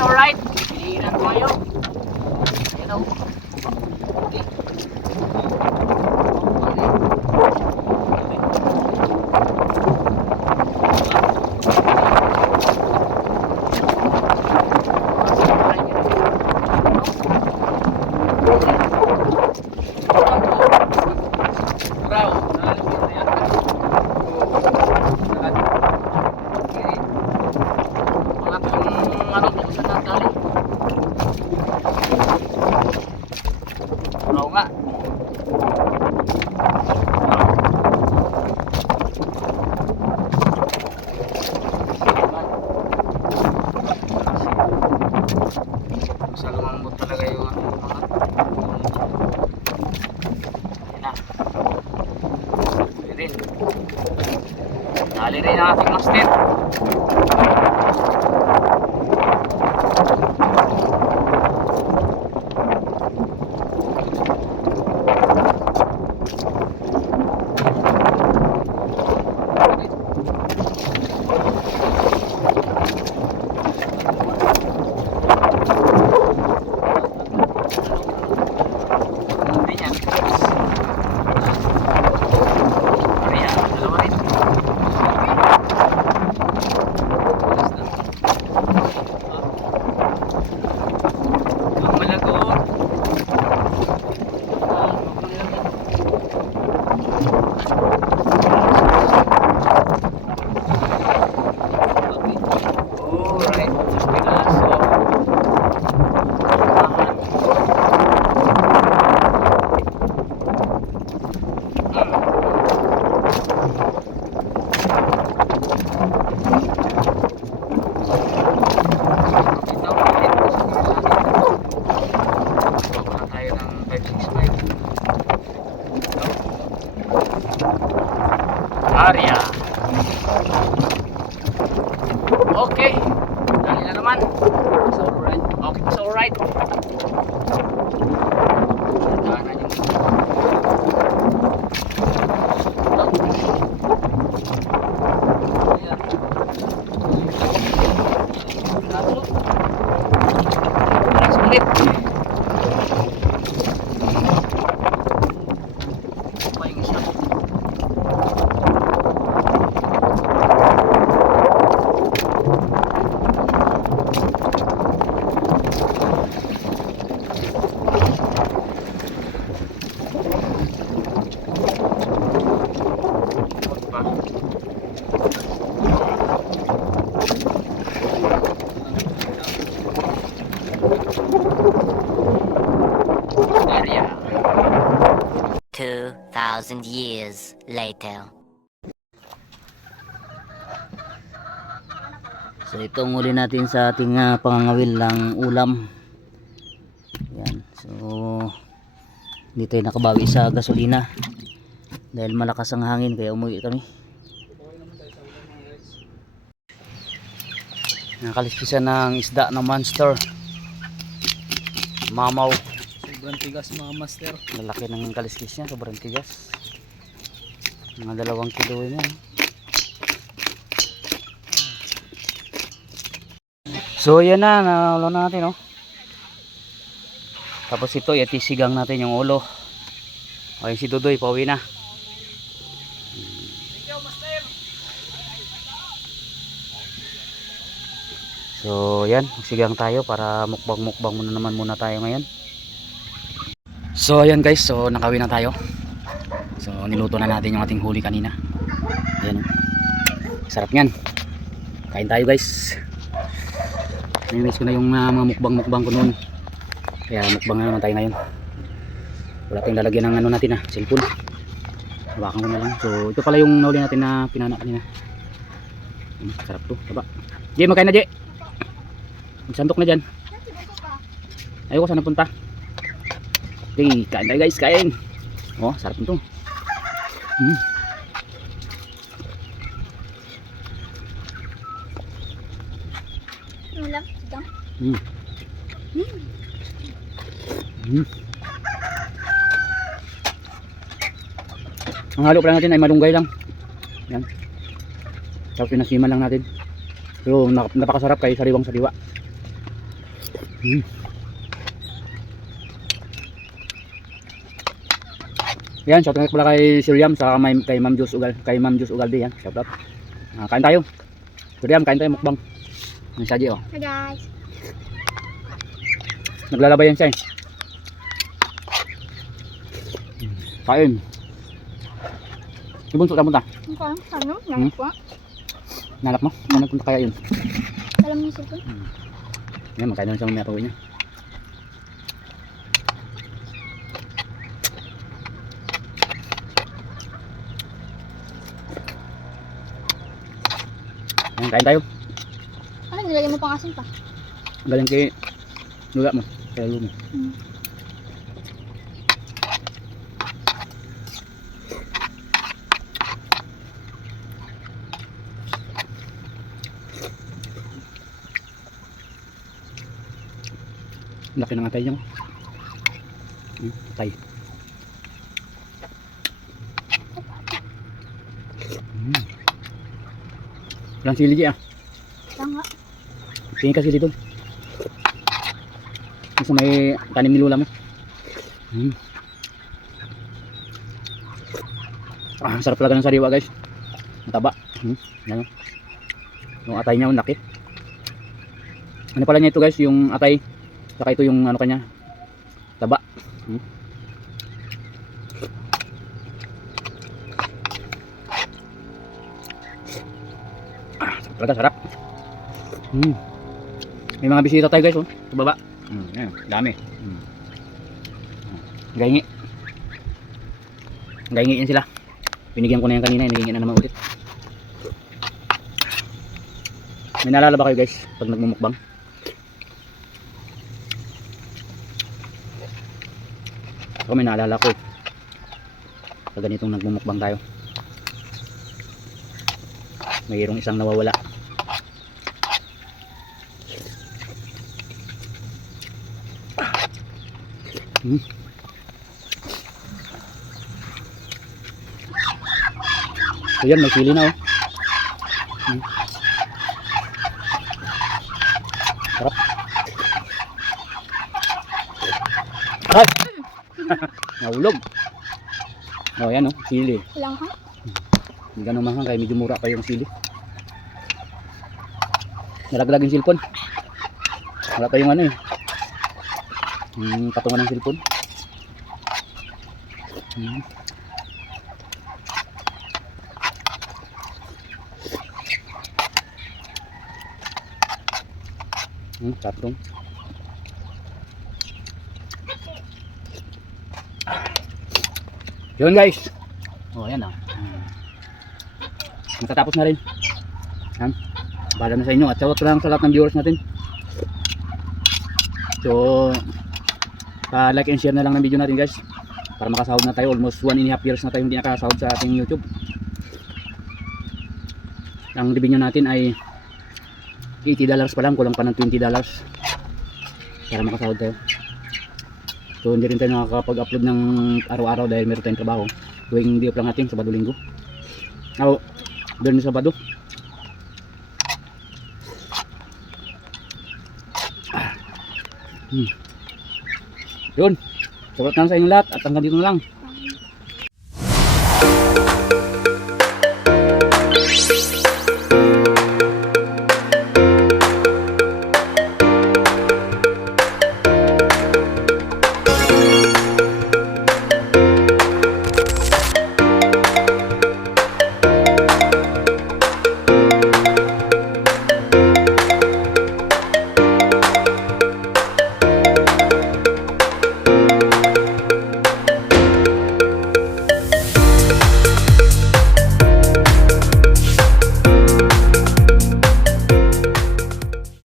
alright. Piliin ang tumayo. Ayan o. Okay. Lumambot talaga yung mga rin. Dali rin ang ating master. Area. Okay. Dali na naman. It's alright. Okay, it's alright. Daanan yung sulit. Area. 2,000 years later. So ito ang uli natin sa ating pangangawil ng ulam. Yan. So dito tayo nakabawi sa gasolina dahil malakas ang hangin kaya umuwi kami. Nakaliskisan ng isda ng monster. Mamaw. Sobrang tigas mga master. Lalaki ng kaliskis niya, sobrang tigas. Mga 2 kilo yan. So yan na, naulo na natin, oh. Tapos ito, itisigang natin yung ulo. Okay, si Dudoy, pauwi na. So yan, magsigang tayo para mukbang muna naman muna tayo ngayon. So ayan guys, so nakawin na tayo. So niluto na natin yung ating huli kanina. Ayan, sarap nyan. Kain tayo guys. Namiss ko na yung mga mukbang ko noon. Kaya mukbang na naman tayo ngayon. Wala tayong lalagyan ng ano natin cellphone. Hawakan ko na lang. So ito pala yung nahuli natin na pinana kanina. Sarap to, taba. Jay, magkain na Jay. Magsantok na dyan. Ayoko, saan napunta? Okay, kain tayo guys, kain. Oh, sarap nito. Ang halo pala natin ay malunggay lang. Yan. Tapos pinasiman lang natin. So napakasarap kay sariwang sariwa. Yan, shout out pala kay Sir Yam sa kay Ma'am Juice Ugalde yan. Shout out. Kain tayo. Sir Yam, kain tayo mukbang. Ang Saji oh. Hi guys. Naglalabay yan siya eh. Kain. Ibon sa punta. Ano? Nanap ko. Nanap mo? Saan nagpunta kaya yun? Alam niyo siya po. Yan, magkain na lang siya mamaya pawin niya. Yan, kain tayo. Ano, nilagay mo pang asin pa? Galing kay lula mo. Kaya lulo mo. Laki ng atay niya mo. Atay. Walang sili di ah. Tanga. Tingin ka sili doon. Sa may tanim ni lula mo. Sarap talaga ng sariwa guys. Mataba. Yan. Yung atay niya, ang laki. Ano pala niya ito guys, yung atay. Saka ito yung ano kanya. Taba. Talaga sarap. May mga bisita tayo guys oh, sa baba. Ayan, dami. Gaingi. Gaingi yan sila. Binigyan ko na yan kanina, nagingi na naman ulit. May naalala ba kayo guys pag nagmumukbang? Ako may naalala ko pag ganitong nagmumukbang tayo. Mayroong isang nawawala. So yan, may sili na oh. Sarap. Ay! Nahulog. Oh yan oh, sili. Ilang ha? Hindi ganun mahang kaya medyo mura pa yung sili. Nalaglag yung silpon. Wala pa yung ano eh. Patungan ng silpon. Tatong. Yun guys. Oh yan ah. Matatapos na rin. Yan. Bahala na sa inyo. At shoutout lang sa lahat ng viewers natin. So like and share na lang ng video natin guys. Para makasahod na tayo. Almost 1.5 years na tayo hindi nakasahod sa ating YouTube. Ang revenue natin ay $80 pa lang. Kulang pa ng $20 para makasahod tayo. So hindi rin tayo nakakapag-upload ng araw-araw dahil meron tayong trabaho. Tuwing day off lang natin, Sabado-Linggo. Doon sa Sabado. Yun. Sabat na sa inyong lahat at hanggang dito na lang.